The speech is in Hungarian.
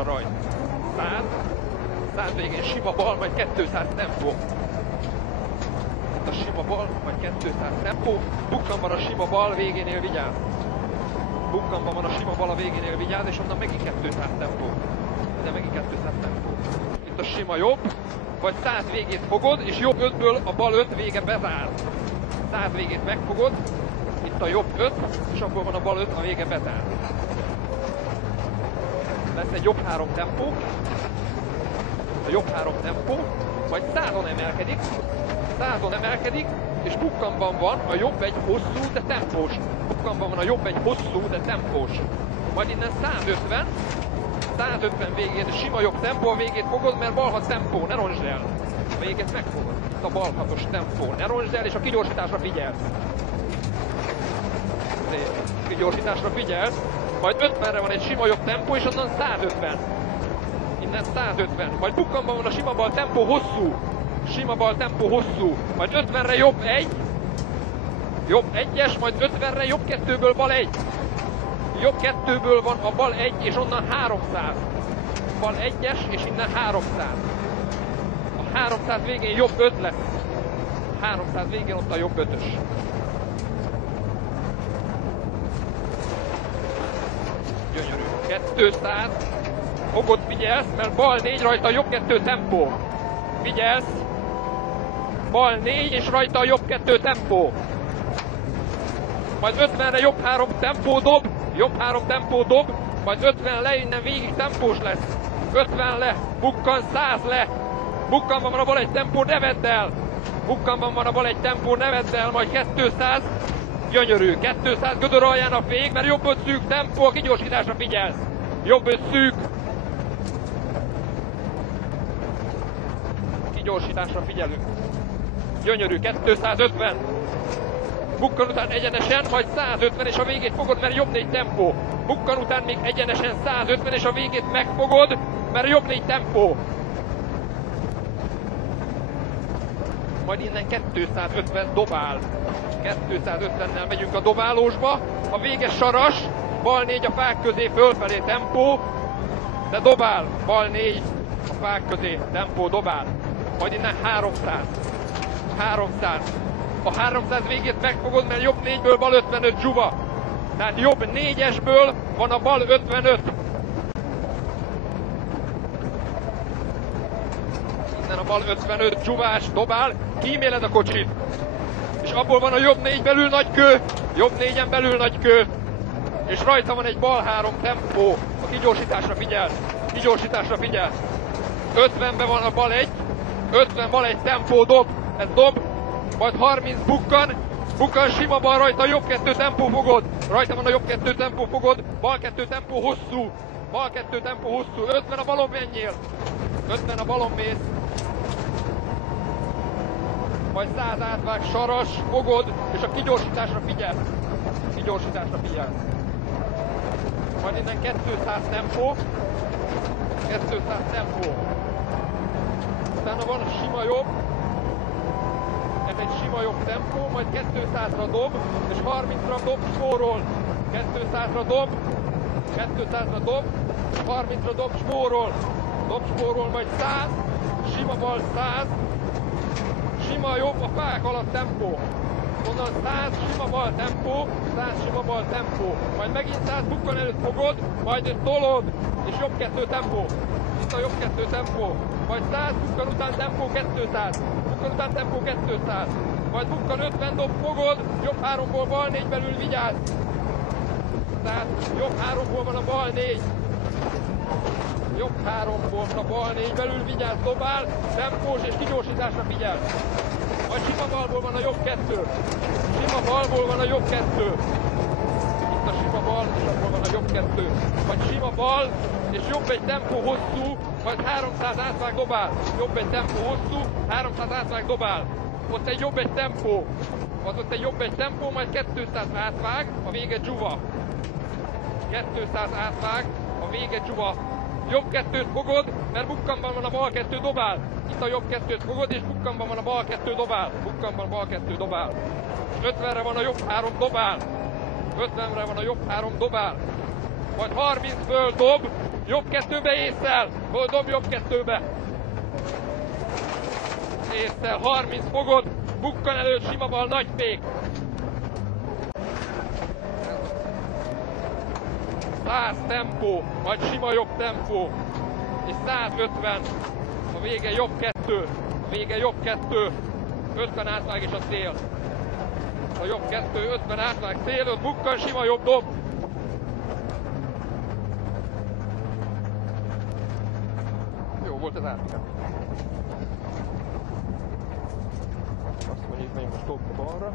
a rajt. 100 végén sima bal, majd 200 tempó. Itt a sima bal, majd 200 tempó. Bukkanban van a sima bal, végénél vigyázz. Bukkanban van a sima bal a végénél vigyázz, és onnan megint 200 tempó. De megint 200 tempó. Itt a sima jobb, vagy 100 végét fogod, és jobb 5-ből a bal 5 vége bezár. 100 végét megfogod, itt a jobb 5, és abból van a bal 5, a vége bezár. Lesz egy jobb 3 tempó, a jobb 3 tempó, majd 100-on emelkedik, 100-on emelkedik, és bukkanban van a jobb egy hosszú, de tempós. Bukkanban van a jobb egy hosszú, de tempós. Majd innen 150 végén sima jobb tempó, a végét fogod, mert bal 6 tempó, ne roncsd el. A végét megfogod. Itt a bal 6-os tempó, ne roncsd el, és a kigyorsításra figyelsz. Kigyorsításra figyelsz, majd 50-re van egy sima jobb tempó, és onnan 150. Innen 150. Majd bukkanban van a sima bal tempó hosszú. Sima bal tempó hosszú. Majd 50-re jobb 1. Jobb 1-es, majd 50-re jobb 2-ből bal 1. Jobb 2-ből van a bal 1, és onnan 300. Bal 1-es, és innen 300. A 300 végén jobb 5 lesz. A 300 végén ott a jobb 5-ös. Gyönyörű. 200. Fogod, figyelsz, mert bal 4 rajta a jobb 2 tempó. Figyelsz. Bal 4, és rajta a jobb 2 tempó. Majd 50-re jobb 3 tempó dob. Jobb 3 tempó dob. Majd 50 le, innen végig tempós lesz. 50 le. Bukkan 100 le. Bukkanban van a bal egy tempó, ne vedd el. Bukkanban van a bal egy tempó, ne vedd el. Majd 200. Gyönyörű. 200 gödör alján a fék, mert jobb 5 szűk tempó, a kigyorsításra figyelsz. Jobb 5 szűk. Kigyorsításra figyelünk. Gyönyörű. 250. Bukkan után egyenesen, majd 150, és a végét fogod, mert jobb 4 tempó. Bukkan után még egyenesen 150, és a végét megfogod, mert jobb 4 tempó. Majd innen 250 dobál. 250-nel megyünk a dobálósba. A véges saras, bal 4 a fák közé, fölfelé tempó, de dobál. Bal 4 a fák közé, tempó, dobál. Majd innen 300. 300. A 300 végét megfogod, mert jobb 4-ből bal 55 zsuva. Tehát jobb 4-esből van a bal 55. Innen a bal 55 zsuvás, dobál, kíméled a kocsit. És abból van a jobb 4 belül nagy kő, jobb 4-en belül nagy kő. És rajta van egy bal 3 tempó. A kigyorsításra figyelsz. Kigyorsításra figyelsz. 50-ben van a bal 1, 50 bal 1 tempó dob. Ez dob. Majd 30 bukkan sima bal rajta, jobb 2 tempó fogod. Rajta van a jobb 2 tempó fogod, bal 2 tempó hosszú. Bal 2 tempó hosszú, 50 a balon menjél. 50 a balon mész. Majd 100 átvág saras, fogod, és a kigyorsításra figyelsz. Kigyorsításra figyelsz. Majd innen 200 tempó. 200 tempó. Utána van a sima jobb. Ez egy sima jobb tempó, majd 200-ra dob, és 30-ra dob, spórol. 200-ra dob, 200-ra dob, 30-ra dob, spórol. Dob, spórol, majd 100, sima bal 100, sima jobb a fák alatt tempó. Onnan 100, sima bal tempó, 100, sima bal tempó. Majd megint 100, bukkan előtt fogod, majd tolod, és jobb 2 tempó. Itt a jobb 2 tempó. Majd 100, bukkan után tempó 200. Bukkan után tempó 200. Majd bukkan 50 dob, fogod, jobb 3-ból bal 4 belül vigyázz. Tehát jobb 3-ból van a bal 4. Jobb 3-ból van a bal 4 belül vigyázz, dobál, tempós és kigyorsításra figyel. Majd sima balból van a jobb 2. Sima balból van a jobb 2. Itt a sima bal, és abból van a jobb 2. Majd sima bal, és jobb egy tempó hosszú, majd 300 átvág dobál. Jobb egy tempó hosszú, 300 átvág dobál. Ott egy jobb egy tempó. Ott egy jobb egy tempó, majd 200 átvág, a vége dzsuva. 200 átvág, a vége dzsuva. Jobb 2-t fogod, mert bukkanban van a bal 2 dobál. Itt a jobb 2-t fogod, és bukkanban van a bal 2 dobál. Bukkanban a bal 2 dobál. 50-re van a jobb 3 dobál. 50-re van a jobb 3 dobál. Majd 30-ből dob, Jobb kettőbe észszel. Dob jobb kettőbe. Észszel, 30 fogod. Bukkan előtt, sima bal, nagy fék. 100 tempó, majd sima jobb tempó. És 150. A vége jobb kettő. A vége jobb kettő. 50 átvág és a cél. A jobb kettő, 50 átvág, cél, ott bukkan, sima jobb dob. Jó volt az átvág. Azt mondjuk, megyünk most balra.